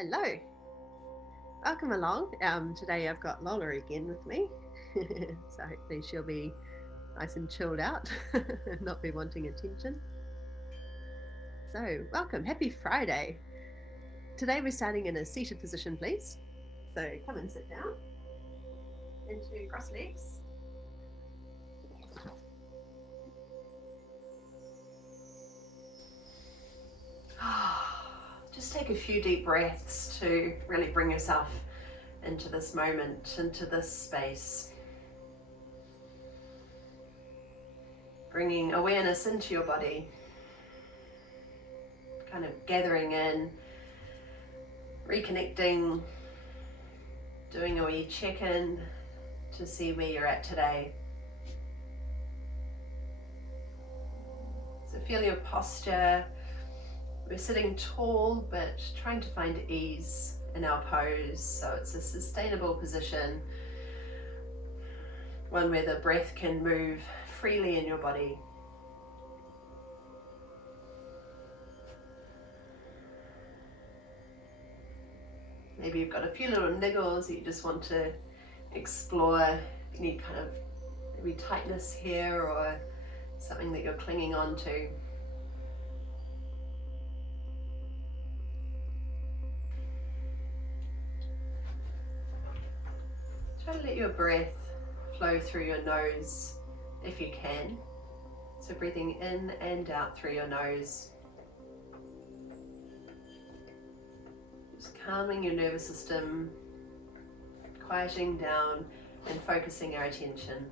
Hello, welcome along. Today I've got Lola again with me, so hopefully she'll be nice and chilled out and not be wanting attention. So, welcome, happy Friday. Today we're starting in a seated position, please. So, come and sit down into cross legs. Just take a few deep breaths to really bring yourself into this moment, into this space. Bringing awareness into your body, kind of gathering in, reconnecting, doing a wee check-in to see where you're at today. So feel your posture. We're sitting tall, but trying to find ease in our pose, so it's a sustainable position, one where the breath can move freely in your body. Maybe you've got a few little niggles that you just want to explore. You need kind of maybe tightness here or something that you're clinging on to. Try to let your breath flow through your nose if you can. So breathing in and out through your nose. Just calming your nervous system, quieting down and focusing our attention.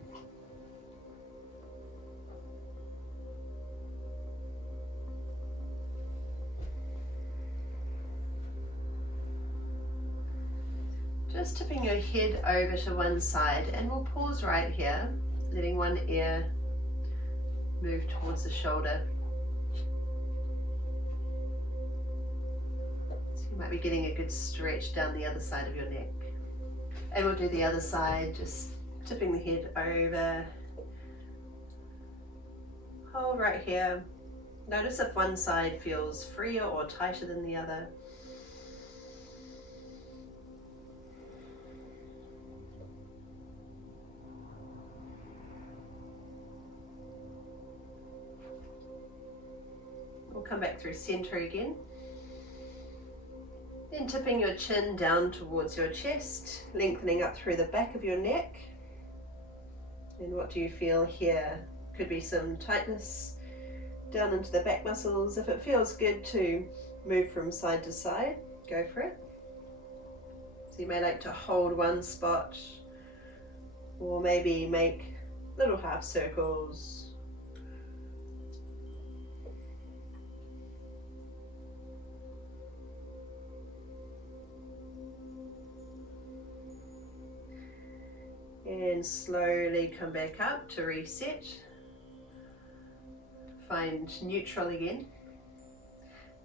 Just tipping your head over to one side, and we'll pause right here, letting one ear move towards the shoulder. So you might be getting a good stretch down the other side of your neck. And we'll do the other side, just tipping the head over. Hold right here. Notice if one side feels freer or tighter than the other. Come back through center again. Then tipping your chin down towards your chest, lengthening up through the back of your neck. And what do you feel here? Could be some tightness down into the back muscles. If it feels good to move from side to side, go for it. So you may like to hold one spot, or maybe make little half circles. And slowly come back up to reset. Find neutral again.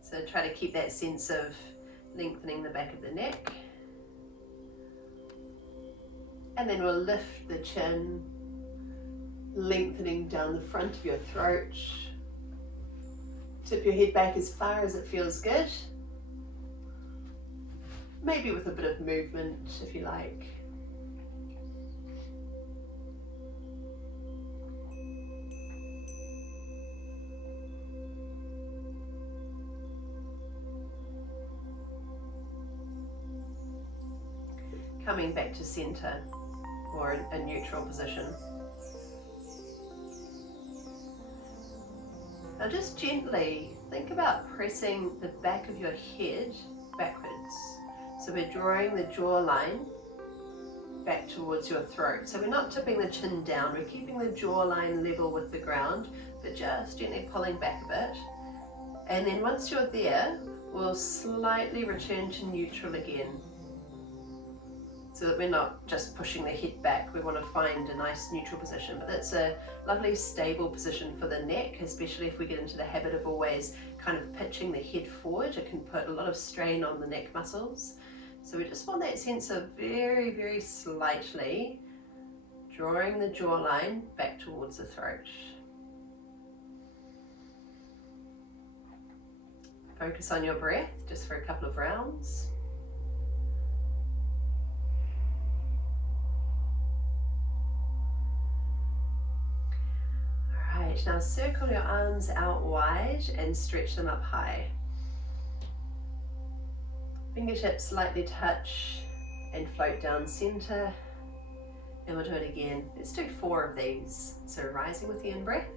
So try to keep that sense of lengthening the back of the neck. And then we'll lift the chin, lengthening down the front of your throat. Tip your head back as far as it feels good. Maybe with a bit of movement if you like. Coming back to center or a neutral position. Now just gently think about pressing the back of your head backwards. So we're drawing the jawline back towards your throat. So we're not tipping the chin down, we're keeping the jawline level with the ground, but just gently pulling back a bit. And then once you're there, we'll slightly return to neutral again. So that we're not just pushing the head back, we want to find a nice neutral position. But that's a lovely stable position for the neck, especially if we get into the habit of always kind of pitching the head forward. It can put a lot of strain on the neck muscles. So we just want that sense of very, very slightly drawing the jawline back towards the throat. Focus on your breath just for a couple of rounds. Great, now circle your arms out wide and stretch them up high. Fingertips slightly touch and float down center. And we'll do it again. Let's do 4 of these. So rising with the in-breath.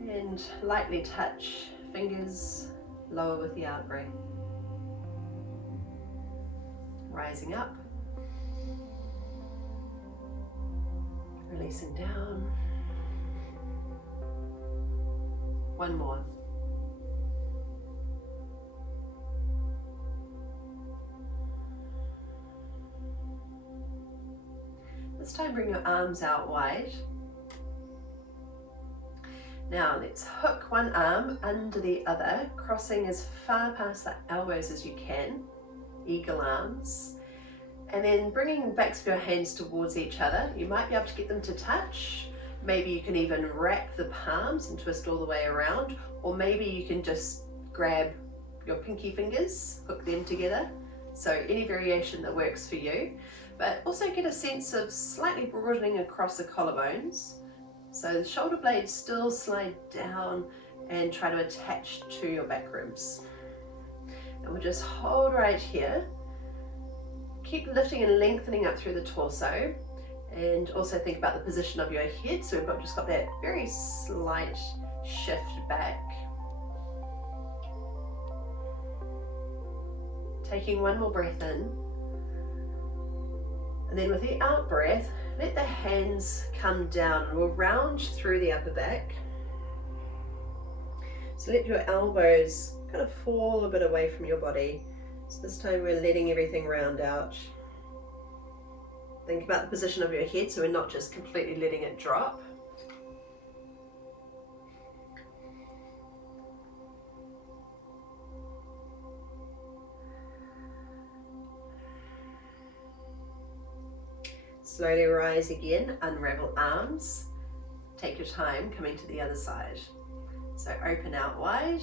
And lightly touch, fingers lower with the out-breath. Rising up. Releasing down. One more. This time bring your arms out wide. Now let's hook one arm under the other, crossing as far past the elbows as you can, eagle arms. And then bringing the backs of your hands towards each other. You might be able to get them to touch. Maybe you can even wrap the palms and twist all the way around, or maybe you can just grab your pinky fingers, hook them together. So any variation that works for you, but also get a sense of slightly broadening across the collarbones. So the shoulder blades still slide down and try to attach to your back ribs. And we'll just hold right here. Keep lifting and lengthening up through the torso, and also think about the position of your head. So we've just got that very slight shift back. Taking one more breath in. And then with the out breath, let the hands come down and we'll round through the upper back. So let your elbows kind of fall a bit away from your body. So this time we're letting everything round out. Think about the position of your head so we're not just completely letting it drop. Slowly rise again, unravel arms. Take your time coming to the other side. So open out wide.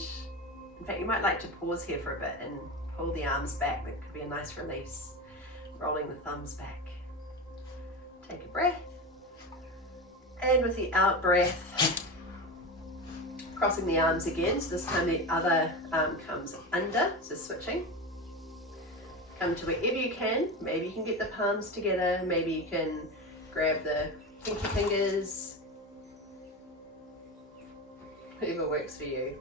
In fact, you might like to pause here for a bit and pull the arms back. That could be a nice release. Rolling the thumbs back. Take a breath. And with the out breath, crossing the arms again. So this time the other arm comes under, so switching. Come to wherever you can. Maybe you can get the palms together. Maybe you can grab the pinky fingers. Whatever works for you.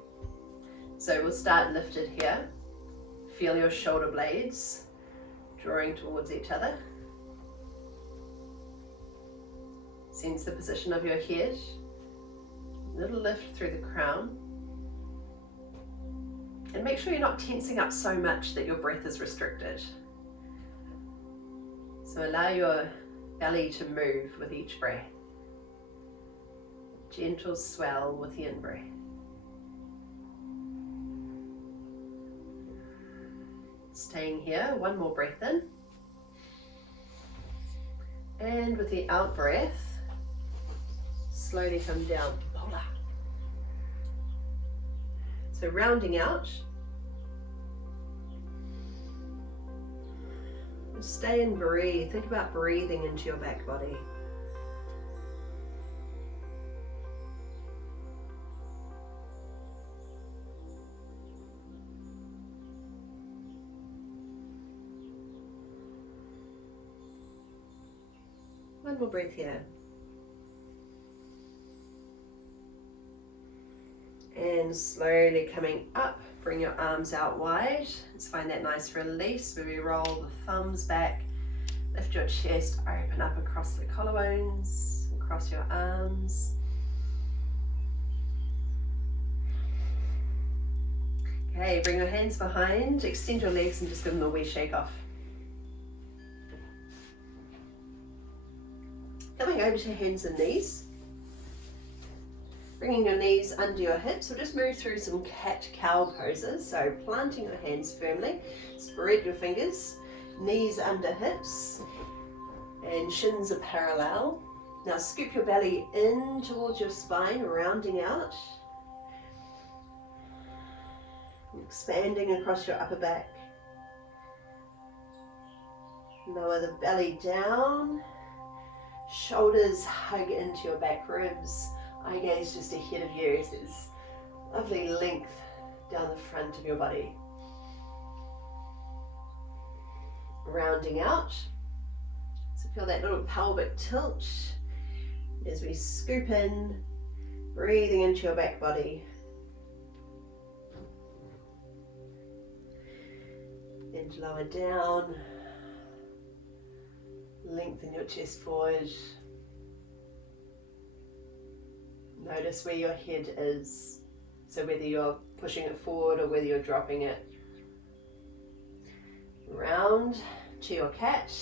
So we'll start lifted here. Feel your shoulder blades drawing towards each other. Sense the position of your head. Little lift through the crown. And make sure you're not tensing up so much that your breath is restricted. So allow your belly to move with each breath. Gentle swell with the in-breath. Staying here, one more breath in. And with the out breath, slowly come down. Boulder. So rounding out. Stay and breathe. Think about breathing into your back body. One more breath here. And slowly coming up, bring your arms out wide. Let's find that nice release where we roll the thumbs back. Lift your chest, open up across the collarbones, across your arms. Okay, bring your hands behind, extend your legs and just give them a wee shake off. Coming over to hands and knees. Bringing your knees under your hips, we'll just move through some cat-cow poses. So planting your hands firmly, spread your fingers, knees under hips, and shins are parallel. Now scoop your belly in towards your spine, rounding out. Expanding across your upper back. Lower the belly down. Shoulders hug into your back ribs. eye gaze just ahead of you. So there's lovely length down the front of your body. Rounding out. So feel that little pelvic tilt as we scoop in, breathing into your back body. And lower down. Lengthen your chest forward. Notice where your head is. So whether you're pushing it forward or whether you're dropping it. Round to your cat.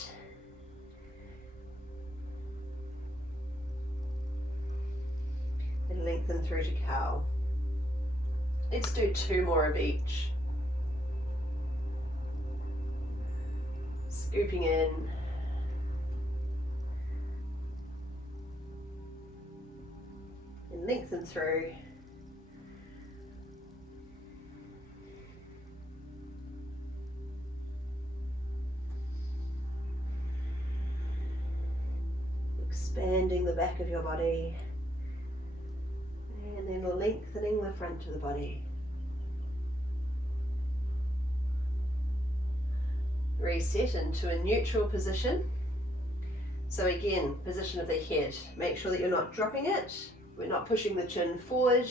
And lengthen through to cow. Let's do 2 more of each. Scooping in. And lengthen through. Expanding the back of your body. And then lengthening the front of the body. Reset into a neutral position. So again, position of the head. Make sure that you're not dropping it. We're not pushing the chin forward.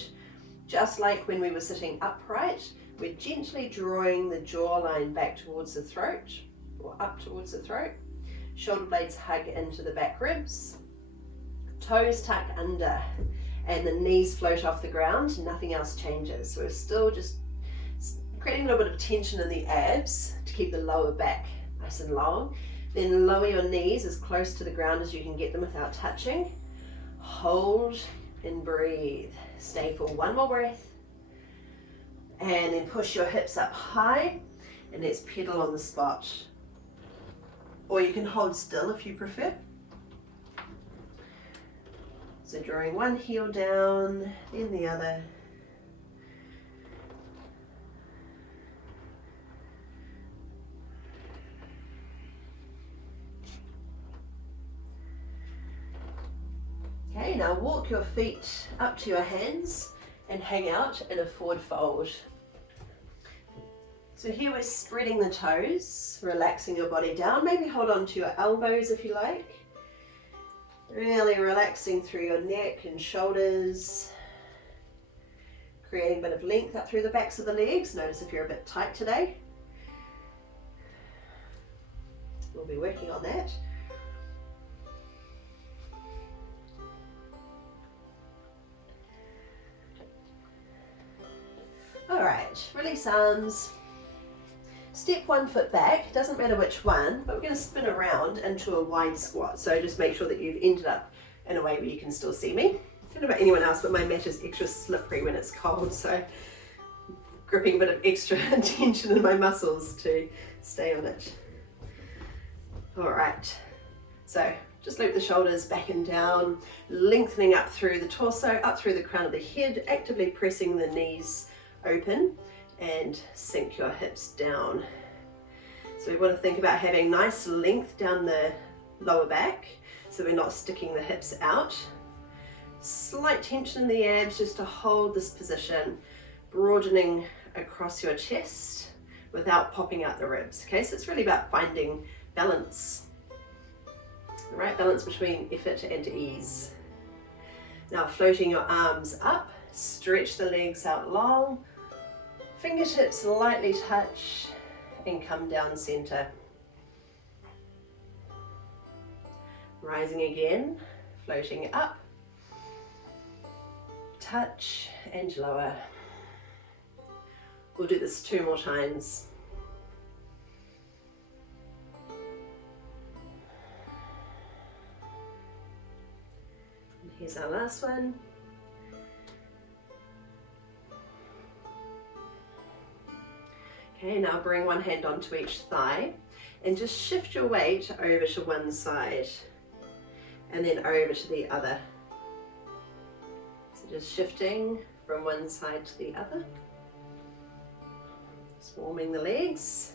Just like when we were sitting upright, we're gently drawing the jawline back towards the throat, or up towards the throat. Shoulder blades hug into the back ribs. Toes tuck under, and the knees float off the ground. Nothing else changes. So we're still just creating a little bit of tension in the abs to keep the lower back nice and long. Then lower your knees as close to the ground as you can get them without touching. Hold and breathe. Stay for 1 more breath. And then push your hips up high, and let's pedal on the spot. Or you can hold still if you prefer. So drawing one heel down, then the other. Okay, now walk your feet up to your hands and hang out in a forward fold. So here we're spreading the toes, relaxing your body down. Maybe hold on to your elbows if you like. Really relaxing through your neck and shoulders. Creating a bit of length up through the backs of the legs. Notice if you're a bit tight today. We'll be working on that. All right, release arms. Step 1 foot back, doesn't matter which one, but we're going to spin around into a wide squat. So just make sure that you've ended up in a way where you can still see me. I don't know about anyone else, but my mat is extra slippery when it's cold, so gripping a bit of extra tension in my muscles to stay on it. All right, so just loop the shoulders back and down, lengthening up through the torso, up through the crown of the head, actively pressing the knees open, and sink your hips down. So we want to think about having nice length down the lower back, so we're not sticking the hips out. Slight tension in the abs just to hold this position, broadening across your chest without popping out the ribs. Okay, so it's really about finding balance, the right balance between effort and ease. Now floating your arms up, stretch the legs out long, fingertips lightly touch and come down center. Rising again, floating up, touch and lower. We'll do this 2 more times. And here's our last one. Okay, now bring one hand onto each thigh and just shift your weight over to one side and then over to the other. So just shifting from one side to the other. Just warming the legs.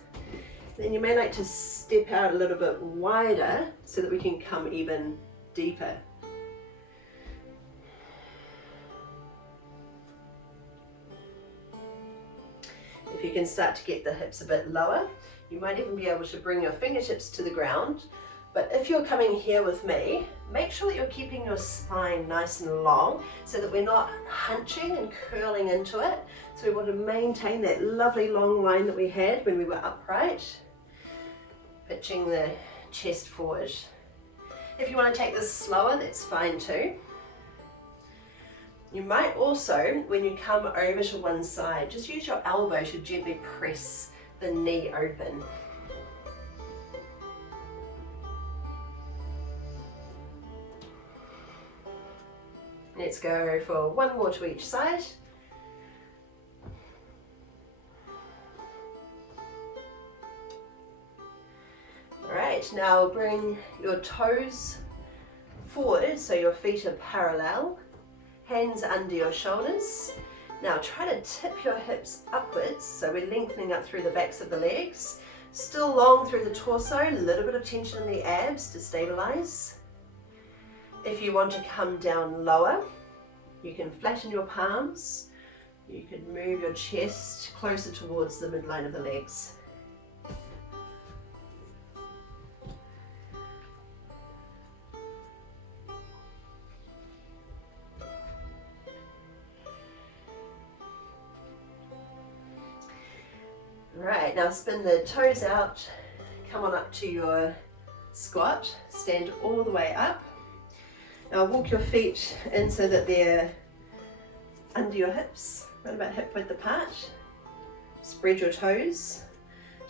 Then you may like to step out a little bit wider so that we can come even deeper. If you can start to get the hips a bit lower, you might even be able to bring your fingertips to the ground. But if you're coming here with me, make sure that you're keeping your spine nice and long so that we're not hunching and curling into it. So we want to maintain that lovely long line that we had when we were upright, pitching the chest forward. If you want to take this slower, that's fine too. You might also, when you come over to one side, just use your elbow to gently press the knee open. Let's go for one more to each side. All right, now bring your toes forward so your feet are parallel, hands under your shoulders. Now try to tip your hips upwards, so we're lengthening up through the backs of the legs, still long through the torso, a little bit of tension in the abs to stabilize. If you want to come down lower, you can flatten your palms, you can move your chest closer towards the midline of the legs. Right, now spin the toes out, come on up to your squat, stand all the way up. Now walk your feet in so that they're under your hips, right about hip width apart. Spread your toes.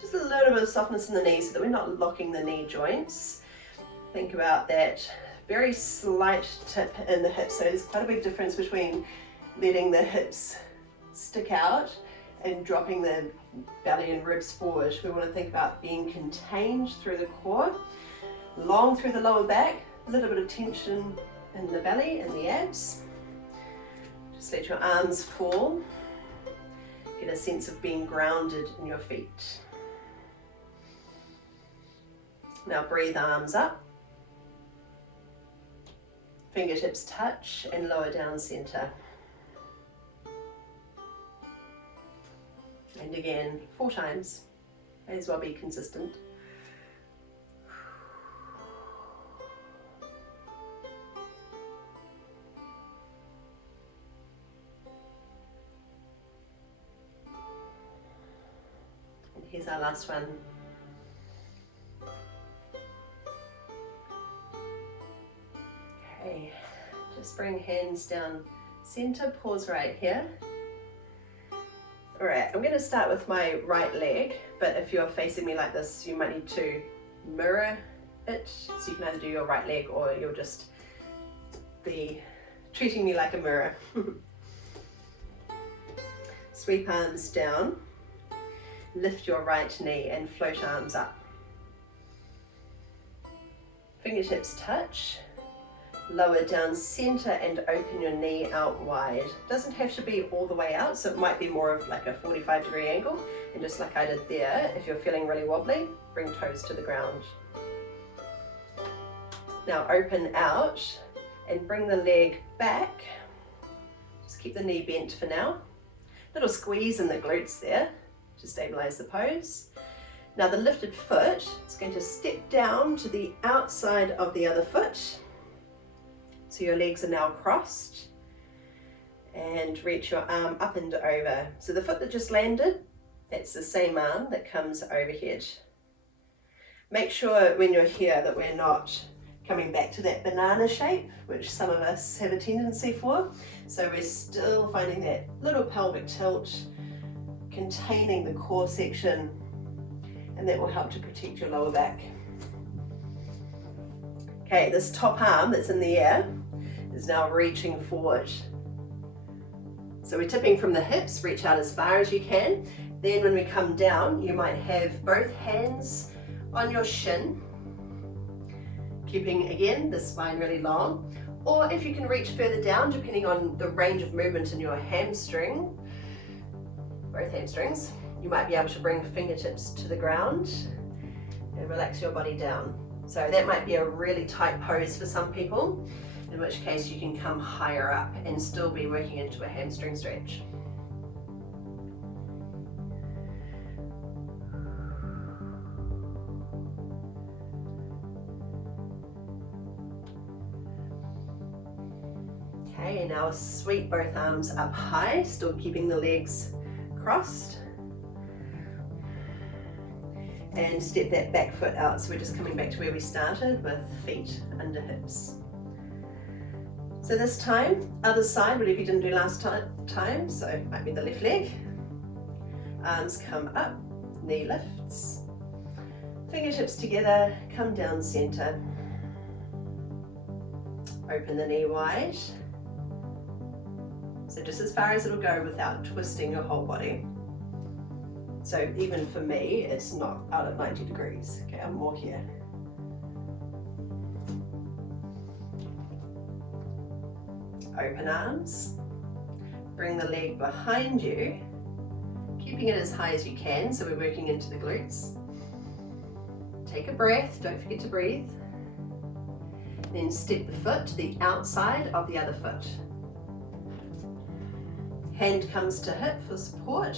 Just a little bit of softness in the knees so that we're not locking the knee joints. Think about that very slight tip in the hips. So there's quite a big difference between letting the hips stick out and dropping the belly and ribs forward. We want to think about being contained through the core, long through the lower back, a little bit of tension in the belly and the abs. Just let your arms fall. Get a sense of being grounded in your feet. Now breathe arms up. Fingertips touch and lower down center. And again, 4 times. May as well be consistent. And here's our last one. Okay, just bring hands down center, pause right here. All right, I'm going to start with my right leg, but if you're facing me like this, you might need to mirror it. So you can either do your right leg or you'll just be treating me like a mirror. Sweep arms down, lift your right knee and float arms up. Fingertips touch. Lower down center and open your knee out wide. Doesn't have to be all the way out, so it might be more of like a 45-degree angle. And just like I did there, if you're feeling really wobbly, bring toes to the ground. Now open out and bring the leg back. Just keep the knee bent for now. Little squeeze in the glutes there to stabilize the pose. Now the lifted foot is going to step down to the outside of the other foot. So your legs are now crossed, and reach your arm up and over. So the foot that just landed, that's the same arm that comes overhead. Make sure when you're here that we're not coming back to that banana shape, which some of us have a tendency for. So we're still finding that little pelvic tilt, containing the core section, and that will help to protect your lower back. Okay, this top arm that's in the air is now reaching forward. So we're tipping from the hips, reach out as far as you can. Then when we come down, you might have both hands on your shin, keeping again the spine really long. Or if you can reach further down, depending on the range of movement in your hamstring, both hamstrings, you might be able to bring fingertips to the ground and relax your body down. So that might be a really tight pose for some people, in which case you can come higher up and still be working into a hamstring stretch. Okay, now sweep both arms up high, still keeping the legs crossed. And step that back foot out. So we're just coming back to where we started with feet under hips. So this time, other side, whatever you didn't do last time, so it might be the left leg. Arms come up, knee lifts. Fingertips together, come down center. Open the knee wide. So just as far as it'll go without twisting your whole body. So even for me, it's not out at 90 degrees. Okay, I'm more here. Open arms. Bring the leg behind you, keeping it as high as you can, so we're working into the glutes. Take a breath, don't forget to breathe. Then step the foot to the outside of the other foot. Hand comes to hip for support.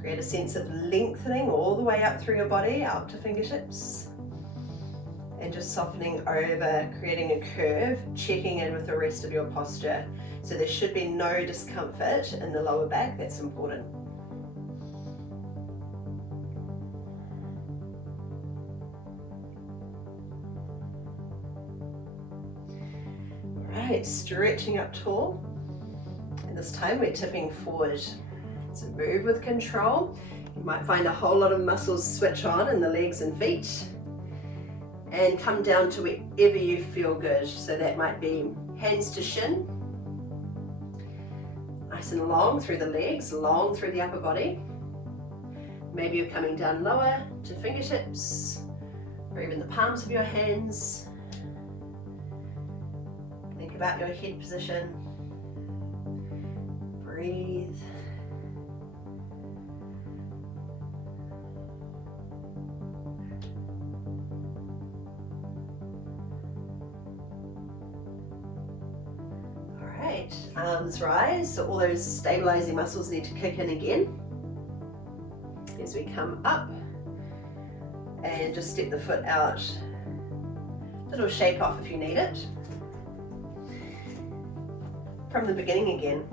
Create a sense of lengthening all the way up through your body, out to fingertips. And just softening over, creating a curve, checking in with the rest of your posture. So there should be no discomfort in the lower back, that's important. All right, stretching up tall. And this time we're tipping forward. So move with control. You might find a whole lot of muscles switch on in the legs and feet. And come down to wherever you feel good. So that might be hands to shin. Nice and long through the legs, long through the upper body. Maybe you're coming down lower to fingertips, or even the palms of your hands. Think about your head position. Breathe. Arms rise, so all those stabilizing muscles need to kick in again as we come up, and just step the foot out. Little shake off if you need it. From the beginning again.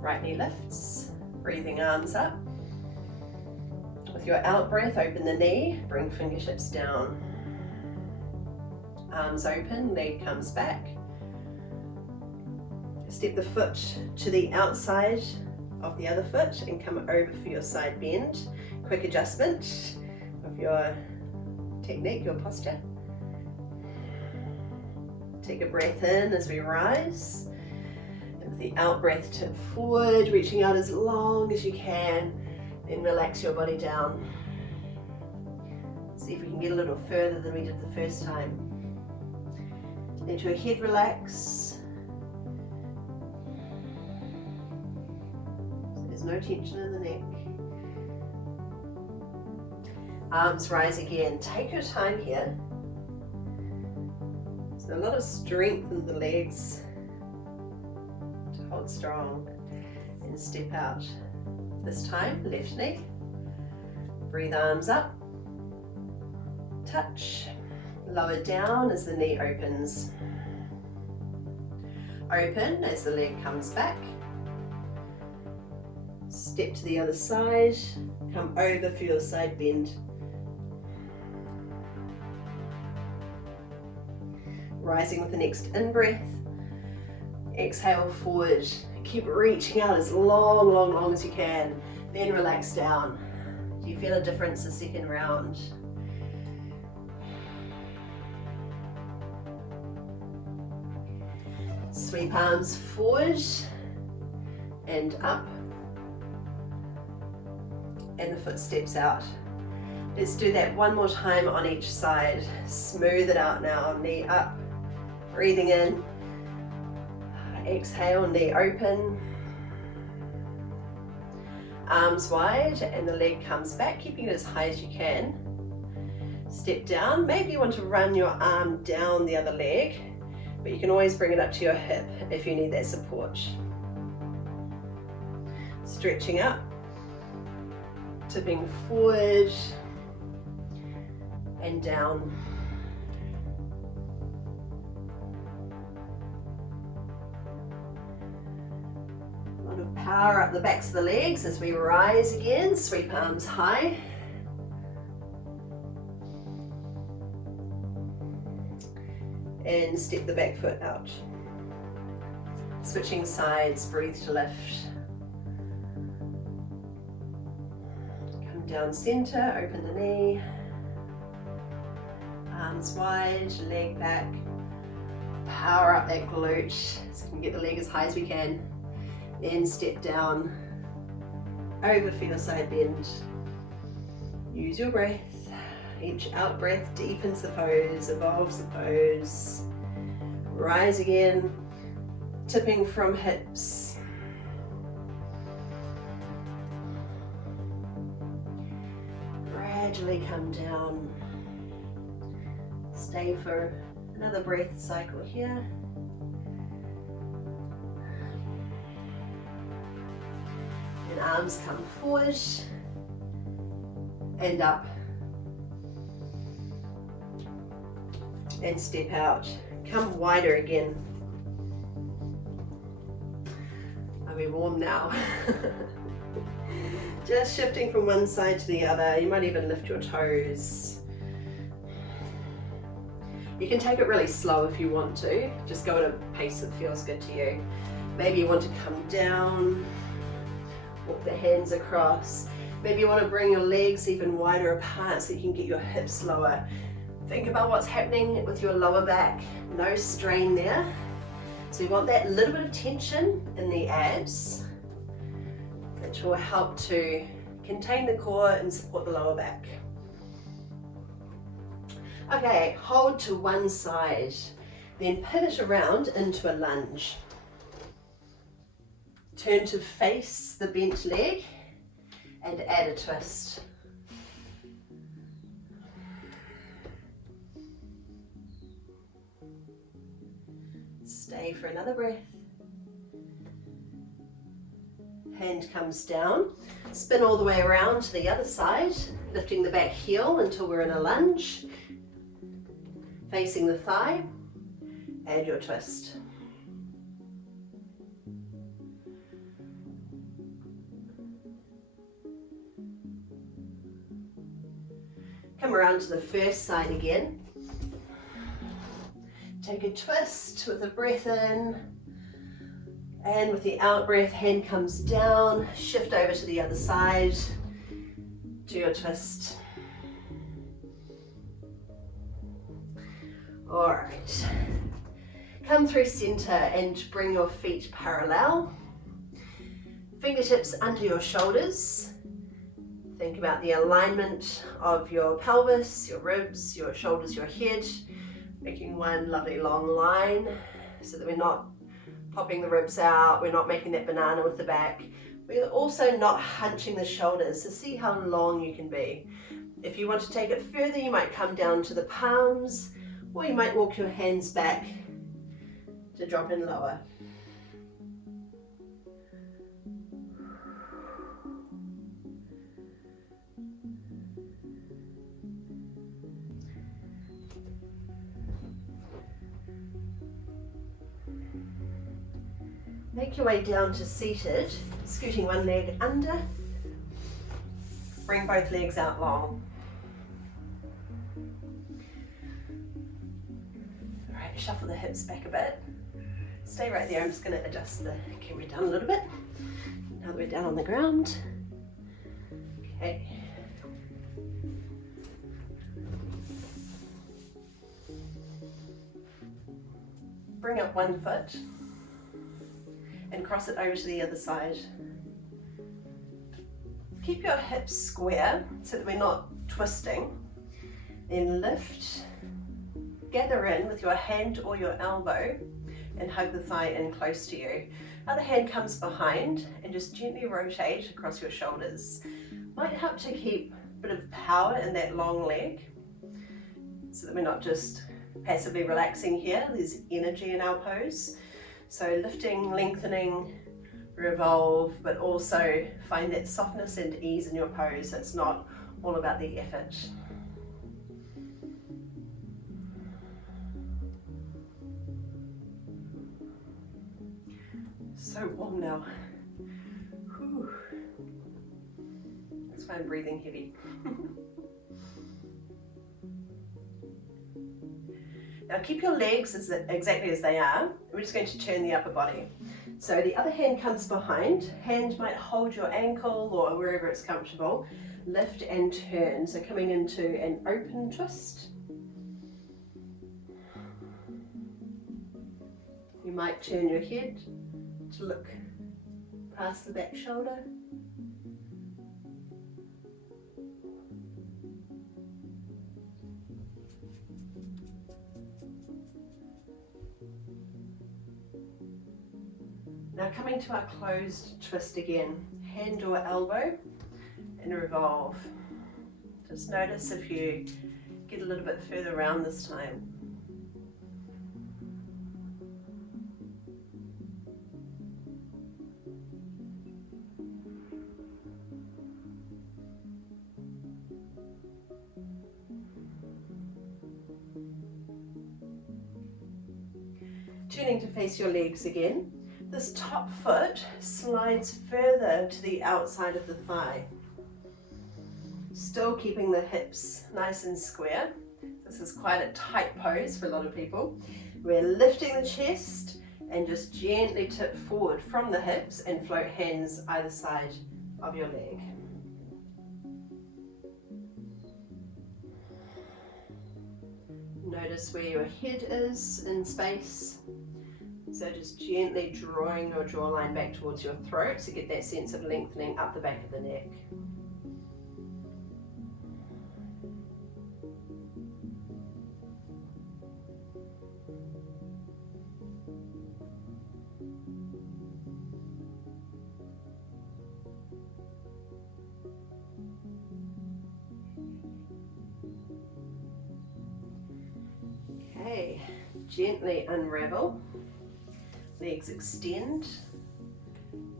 Right knee lifts, breathing arms up. With your out breath, open the knee, bring fingertips down. Arms open, leg comes back. Step the foot to the outside of the other foot and come over for your side bend. Quick adjustment of your technique, your posture. Take a breath in as we rise. And with the out breath, tip forward, reaching out as long as you can. Then relax your body down. See if we can get a little further than we did the first time. Let your head relax. So there's no tension in the neck. Arms rise again. Take your time here. So a lot of strength in the legs to hold strong and step out. This time, left knee. Breathe arms up. Touch. Lower down as the knee opens. Open as the leg comes back. Step to the other side. Come over for your side bend. Rising with the next in-breath. Exhale forward. Keep reaching out as long as you can. Then relax down. Do you feel a difference the second round? Sweep arms forward and up, and the foot steps out. Let's do that one more time on each side. Smooth it out now, knee up, breathing in, exhale, knee open, arms wide, and the leg comes back, keeping it as high as you can. Step down, maybe you want to run your arm down the other leg, but you can always bring it up to your hip if you need that support. Stretching up, tipping forward and down. Power up the backs of the legs as we rise again, sweep arms high. And step the back foot out. Switching sides, breathe to lift. Come down center, open the knee. Arms wide, leg back. Power up that glute so we can get the leg as high as we can. Then step down, over for your side bend. Use your breath. Each out breath deepens the pose, evolves the pose. Rise again, tipping from hips. Gradually come down. Stay for another breath cycle here. And arms come forward and up. And step out. Come wider again. Are we warm now? Just shifting from one side to the other. You might even lift your toes. You can take it really slow if you want to. Just go at a pace that feels good to you. Maybe you want to come down, walk the hands across. Maybe you want to bring your legs even wider apart so you can get your hips lower. Think about what's happening with your lower back. No strain there. So you want that little bit of tension in the abs, which will help to contain the core and support the lower back. Okay, hold to one side, then pivot around into a lunge. Turn to face the bent leg and add a twist. Stay for another breath. Hand comes down. Spin all the way around to the other side, lifting the back heel until we're in a lunge. Facing the thigh, add your twist. Come around to the first side again. Take a twist with a breath in, and with the out breath, hand comes down, shift over to the other side, do your twist. All right, come through center and bring your feet parallel. Fingertips under your shoulders. Think about the alignment of your pelvis, your ribs, your shoulders, your head. Making one lovely long line so that we're not popping the ribs out, we're not making that banana with the back. We're also not hunching the shoulders, so see how long you can be. If you want to take it further, you might come down to the palms, or you might walk your hands back to drop in lower. Make your way down to seated, scooting one leg under. Bring both legs out long. All right, shuffle the hips back a bit. Stay right there. I'm just going to adjust the camera down a little bit. Now that we're down on the ground. Okay. Bring up one foot and cross it over to the other side. Keep your hips square so that we're not twisting. Then lift, gather in with your hand or your elbow and hug the thigh in close to you. Other hand comes behind and just gently rotate across your shoulders. Might help to keep a bit of power in that long leg so that we're not just passively relaxing here. There's energy in our pose. So lifting, lengthening, revolve, but also find that softness and ease in your pose. It's not all about the effort. So warm now. That's why I'm breathing heavy. Now keep your legs exactly as they are. We're just going to turn the upper body. So the other hand comes behind. Hand might hold your ankle or wherever it's comfortable. Lift and turn. So coming into an open twist. You might turn your head to look past the back shoulder. Now coming to our closed twist again, hand or elbow and revolve. Just notice if you get a little bit further around this time. Turning to face your legs again. This top foot slides further to the outside of the thigh. Still keeping the hips nice and square. This is quite a tight pose for a lot of people. We're lifting the chest and just gently tip forward from the hips and float hands either side of your leg. Notice where your head is in space. So just gently drawing your jawline back towards your throat to get that sense of lengthening up the back of the neck. Okay, gently unravel. Legs extend,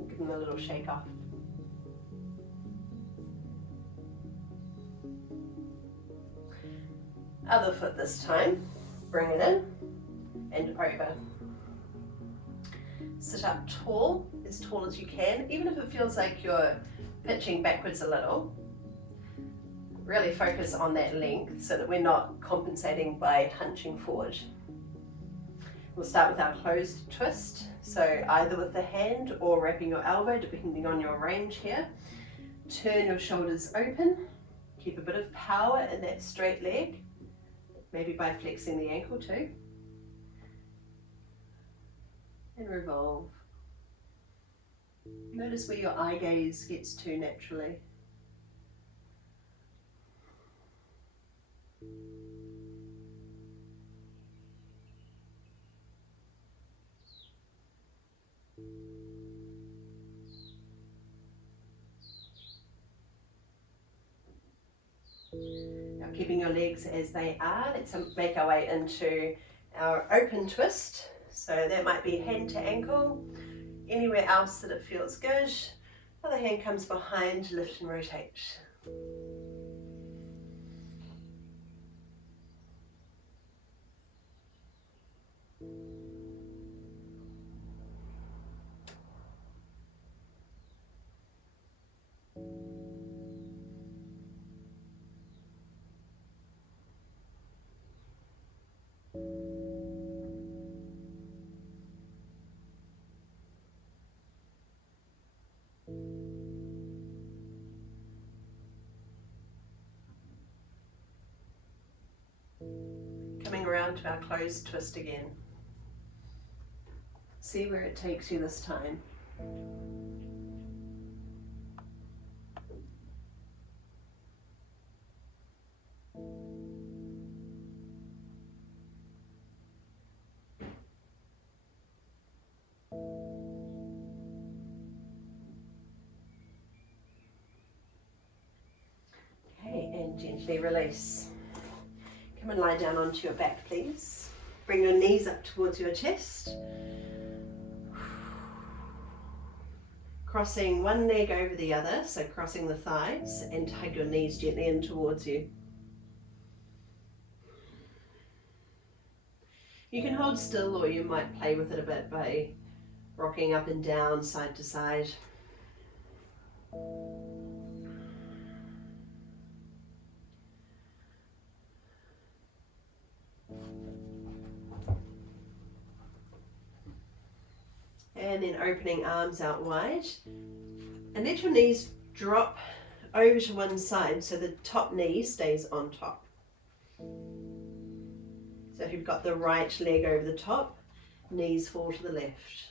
give them a little shake off. Other foot this time, bring it in and over. Sit up tall as you can, even if it feels like you're pitching backwards a little. Really focus on that length so that we're not compensating by hunching forward. We'll start with our closed twist, so either with the hand or wrapping your elbow, depending on your range here. Turn your shoulders open, keep a bit of power in that straight leg, maybe by flexing the ankle too. And revolve. Notice where your eye gaze gets to naturally. Now keeping your legs as they are, let's make our way into our open twist. So that might be hand to ankle, anywhere else that it feels good. Other hand comes behind, lift and rotate. Coming around to our closed twist again. See where it takes you this time. Okay, and gently release. Come and lie down onto your back, please. Bring your knees up towards your chest. Crossing one leg over the other, so crossing the thighs, and hug your knees gently in towards you. You can hold still, or you might play with it a bit by rocking up and down, side to side. And then opening arms out wide. And let your knees drop over to one side so the top knee stays on top. So if you've got the right leg over the top, knees fall to the left.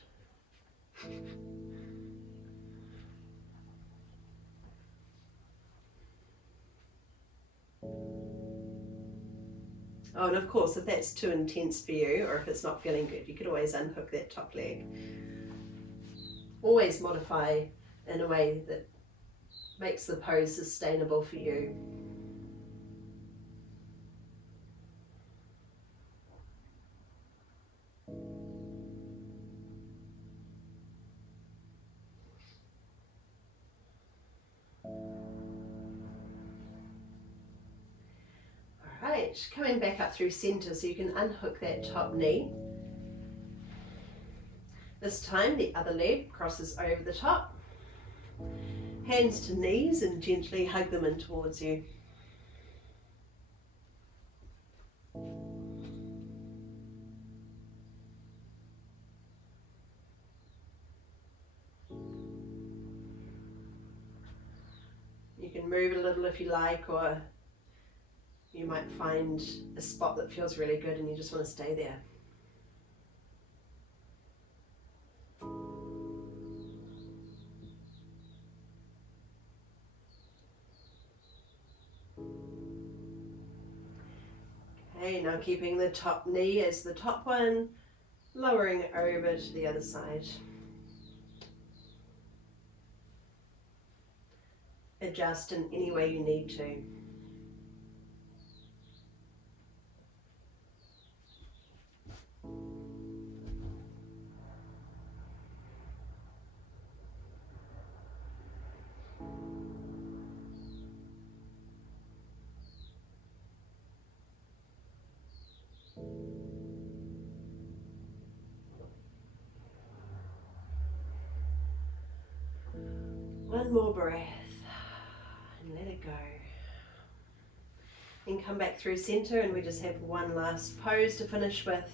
Oh, and of course, if that's too intense for you, or if it's not feeling good, you could always unhook that top leg. Always modify in a way that makes the pose sustainable for you. Alright, coming back up through centre so you can unhook that top knee. This time the other leg crosses over the top. Hands to knees and gently hug them in towards you. You can move a little if you like, or you might find a spot that feels really good and you just want to stay there. Okay, now keeping the top knee as the top one, lowering it over to the other side. Adjust in any way you need to. One more breath and let it go. Then come back through centre and we just have one last pose to finish with.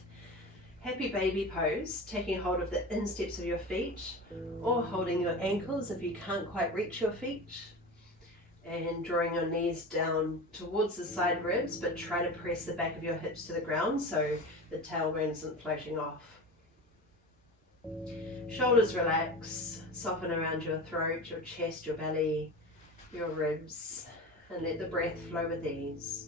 Happy baby pose, taking hold of the insteps of your feet or holding your ankles if you can't quite reach your feet, and drawing your knees down towards the side ribs, but try to press the back of your hips to the ground so the tailbone isn't floating off. Shoulders relax, soften around your throat, your chest, your belly, your ribs, and let the breath flow with ease.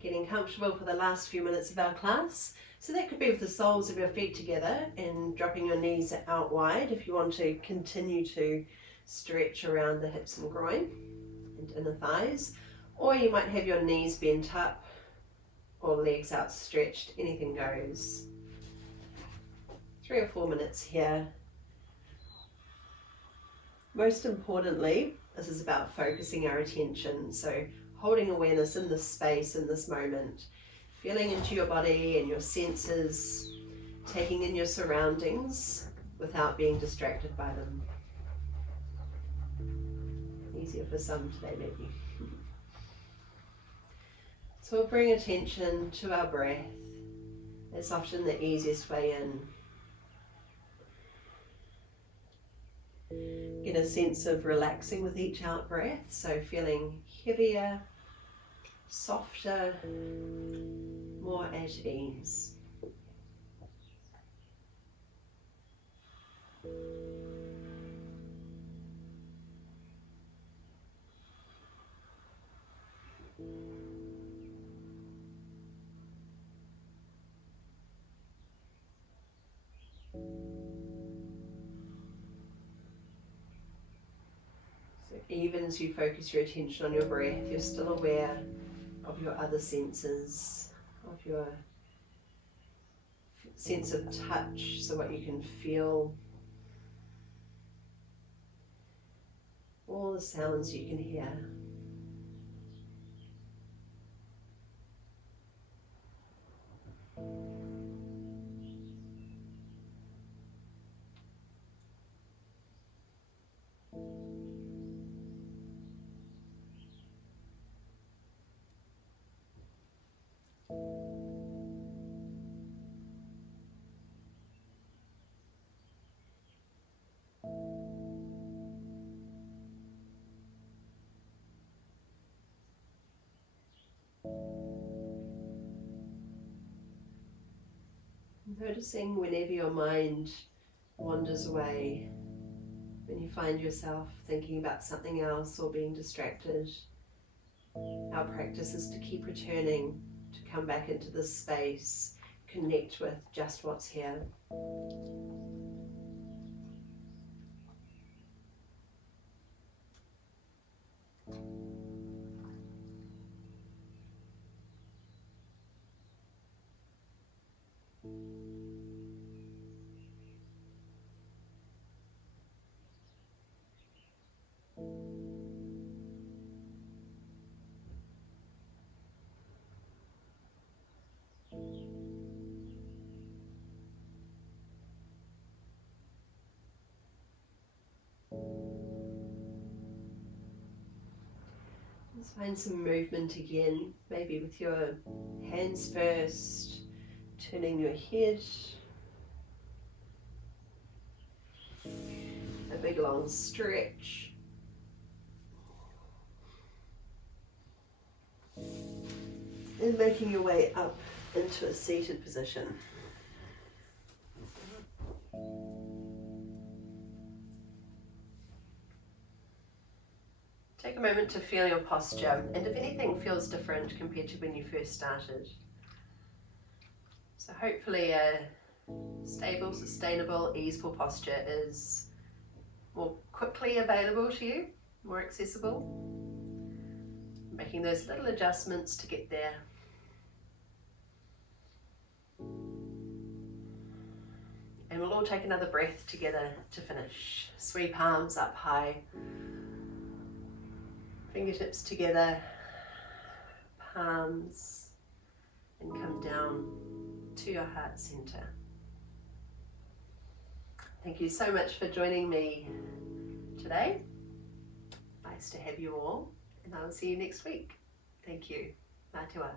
Getting comfortable for the last few minutes of our class. So that could be with the soles of your feet together and dropping your knees out wide if you want to continue to stretch around the hips and groin and inner thighs. Or you might have your knees bent up or legs outstretched, anything goes. 3 or 4 minutes here. Most importantly, this is about focusing our attention, so holding awareness in this space, in this moment, feeling into your body and your senses, taking in your surroundings without being distracted by them. Easier for some today, maybe. So we'll bring attention to our breath. It's often the easiest way in. Get a sense of relaxing with each out breath, so feeling heavier, softer, more at ease. So even as you focus your attention on your breath, you're still aware of your other senses, of your sense of touch, so what you can feel, all the sounds you can hear. Noticing whenever your mind wanders away, when you find yourself thinking about something else or being distracted. Our practice is to keep returning, to come back into this space, connect with just what's here. Let's find some movement again, maybe with your hands first, turning your head, a big long stretch, and making your way up into a seated position. Take a moment to feel your posture, and if anything feels different compared to when you first started. So hopefully a stable, sustainable, easeful posture is more quickly available to you, more accessible. Making those little adjustments to get there. And we'll all take another breath together to finish. Sweep palms up high. Fingertips together, palms, and come down to your heart center. Thank you so much for joining me today. Nice to have you all, and I will see you next week. Thank you. Ngā te wā.